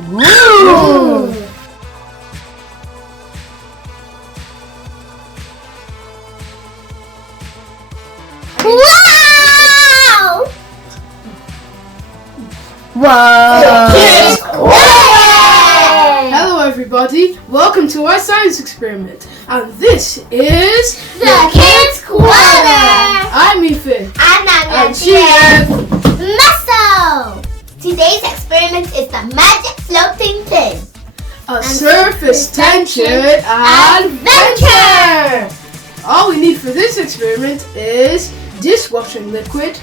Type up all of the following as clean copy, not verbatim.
Ooh. Wow! Wow! Kidz Quarter! Hello everybody, welcome to our science experiment, and this is The Kidz Quarter! I'm Ethan. And she is Muscle! Today's experiment is the magic floating pin. a surface tension adventure! All we need for this experiment is dishwashing liquid.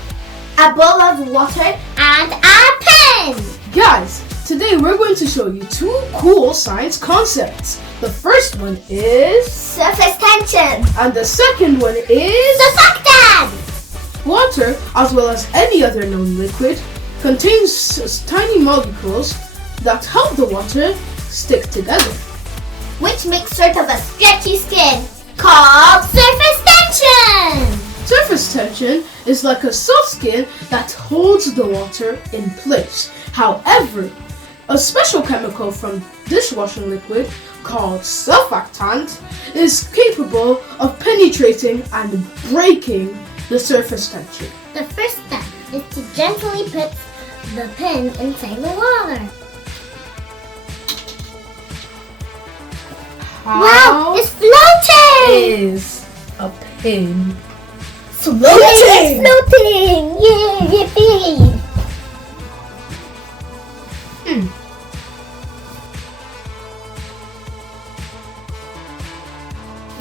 A bowl of water and a pin. Guys, today we're going to show you two cool science concepts. The first one is, Surface tension. and the second one is, Surfactant. water, as well as any other known liquid, contains tiny molecules that help the water stick together. Which makes sort of a stretchy skin called surface tension. Surface tension is like a soft skin that holds the water in place. However, a special chemical from dishwashing liquid called surfactant is capable of penetrating and breaking the surface tension. The first step is to gently put the pin inside the water. Wow, it's floating! Is a pin It's floating! Yay, yippee!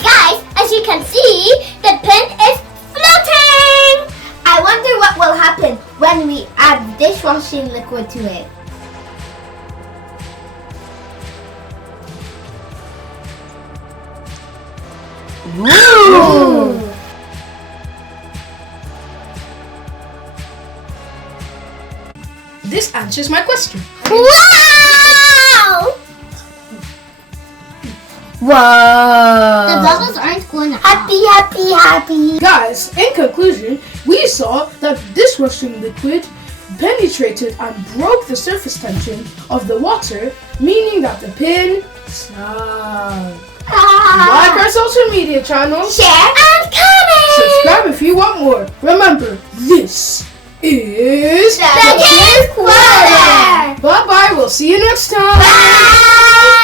Guys, as you can see, the pin is floating! I wonder what will happen when we add dishwashing liquid to it. Ooh. This answers my question. Wow! Wow! The bubbles aren't going to happy. Guys, in conclusion, we saw that dishwashing liquid penetrated and broke the surface tension of the water, meaning that the pin sunk. Like our social media channels, Share and comment! subscribe if you want more. Remember, this is The Kidz Quarter! Bye bye, we'll see you next time. Bye!